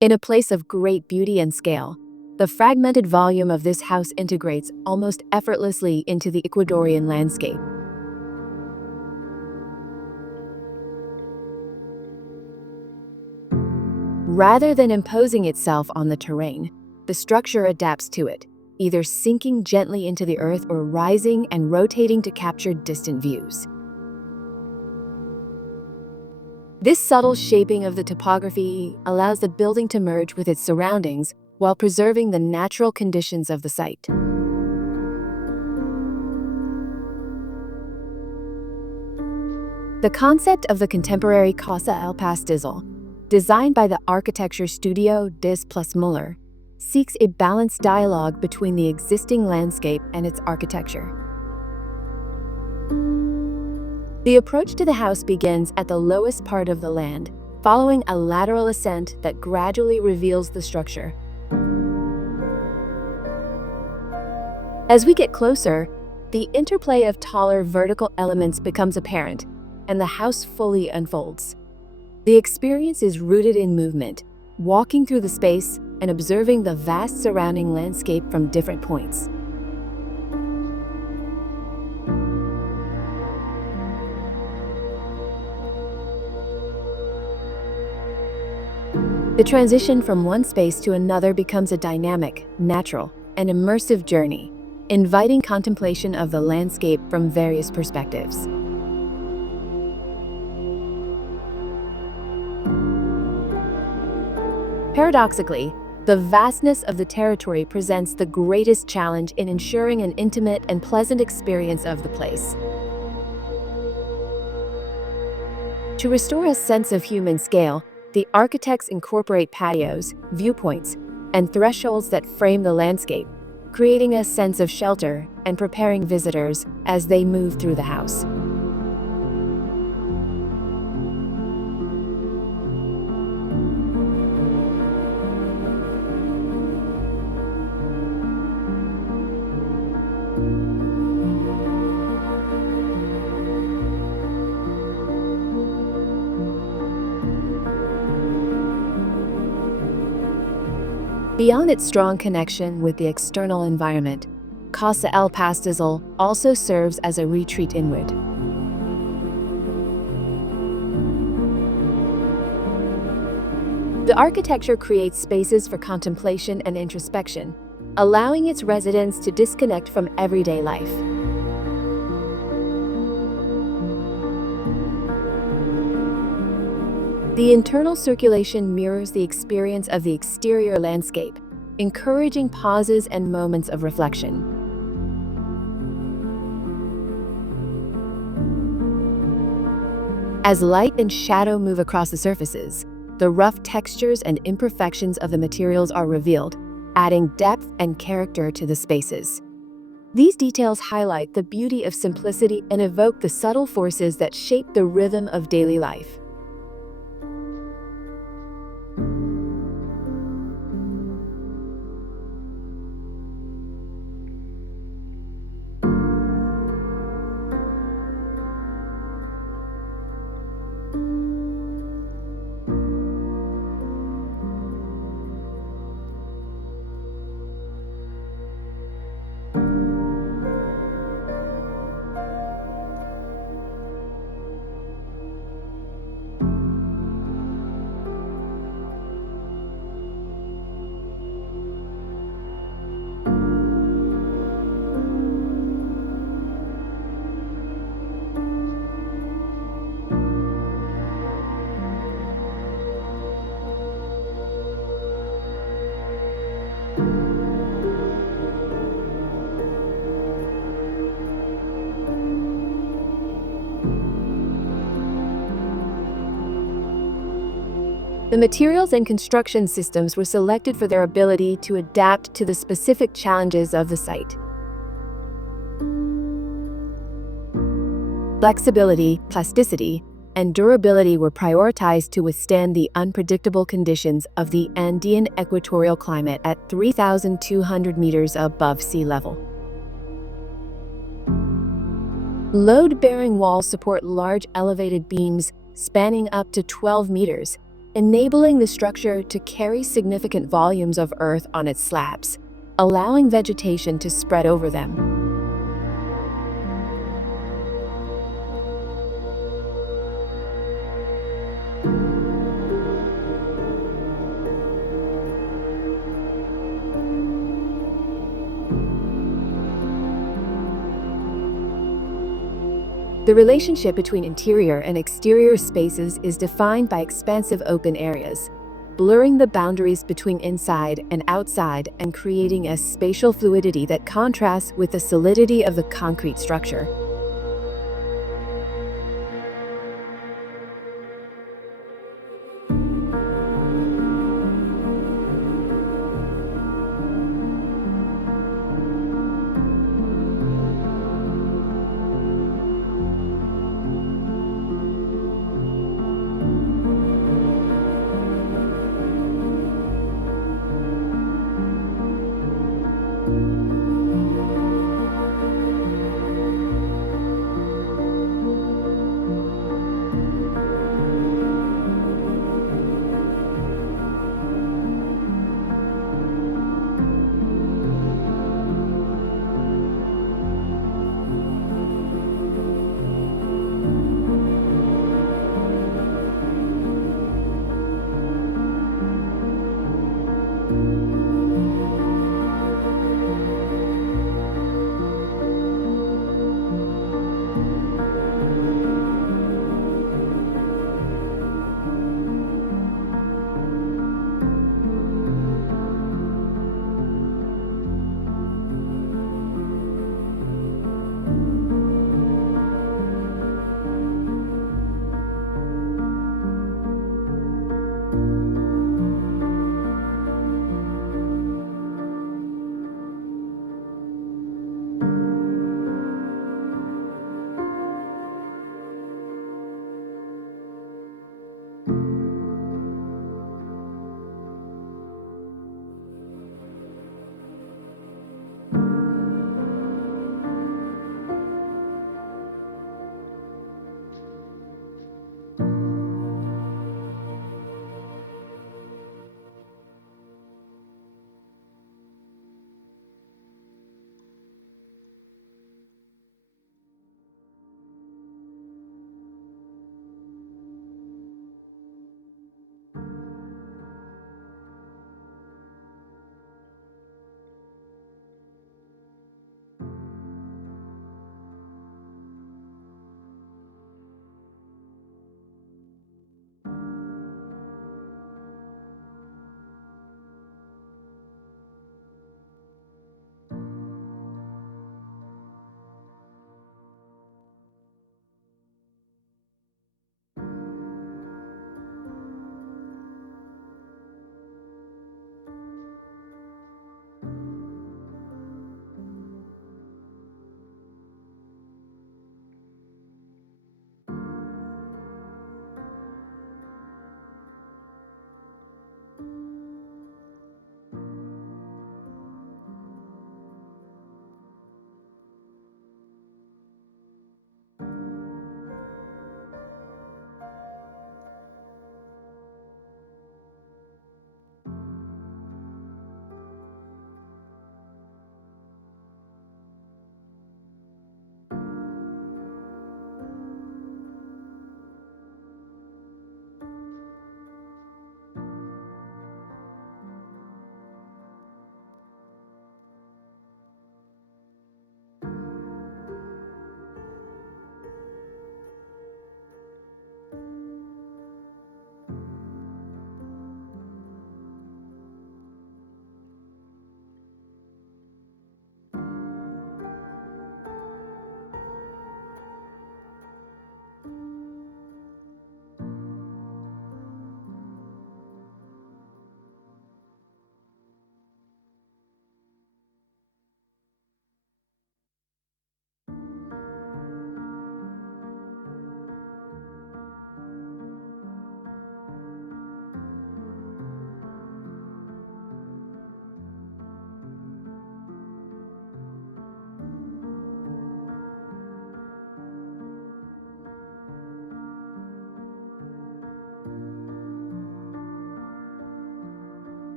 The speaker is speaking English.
In a place of great beauty and scale, the fragmented volume of this house integrates almost effortlessly into the Ecuadorian landscape. Rather than imposing itself on the terrain, the structure adapts to it, either sinking gently into the earth or rising and rotating to capture distant views. This subtle shaping of the topography allows the building to merge with its surroundings while preserving the natural conditions of the site. The concept of the contemporary Casa el Pastizal, designed by the architecture studio Diez Muller, seeks a balanced dialogue between the existing landscape and its architecture. The approach to the house begins at the lowest part of the land, following a lateral ascent that gradually reveals the structure. As we get closer, the interplay of taller vertical elements becomes apparent, and the house fully unfolds. The experience is rooted in movement, walking through the space and observing the vast surrounding landscape from different points. The transition from one space to another becomes a dynamic, natural, and immersive journey, inviting contemplation of the landscape from various perspectives. Paradoxically, the vastness of the territory presents the greatest challenge in ensuring an intimate and pleasant experience of the place. To restore a sense of human scale, the architects incorporate patios, viewpoints, and thresholds that frame the landscape, creating a sense of shelter and preparing visitors as they move through the house. Beyond its strong connection with the external environment, Casa el Pastizal also serves as a retreat inward. The architecture creates spaces for contemplation and introspection, allowing its residents to disconnect from everyday life. The internal circulation mirrors the experience of the exterior landscape, encouraging pauses and moments of reflection. As light and shadow move across the surfaces, the rough textures and imperfections of the materials are revealed, adding depth and character to the spaces. These details highlight the beauty of simplicity and evoke the subtle forces that shape the rhythm of daily life. The materials and construction systems were selected for their ability to adapt to the specific challenges of the site. Flexibility, plasticity, and durability were prioritized to withstand the unpredictable conditions of the Andean equatorial climate at 3,200 meters above sea level. Load-bearing walls support large elevated beams spanning up to 12 meters, enabling the structure to carry significant volumes of earth on its slabs, allowing vegetation to spread over them. The relationship between interior and exterior spaces is defined by expansive open areas, blurring the boundaries between inside and outside and creating a spatial fluidity that contrasts with the solidity of the concrete structure.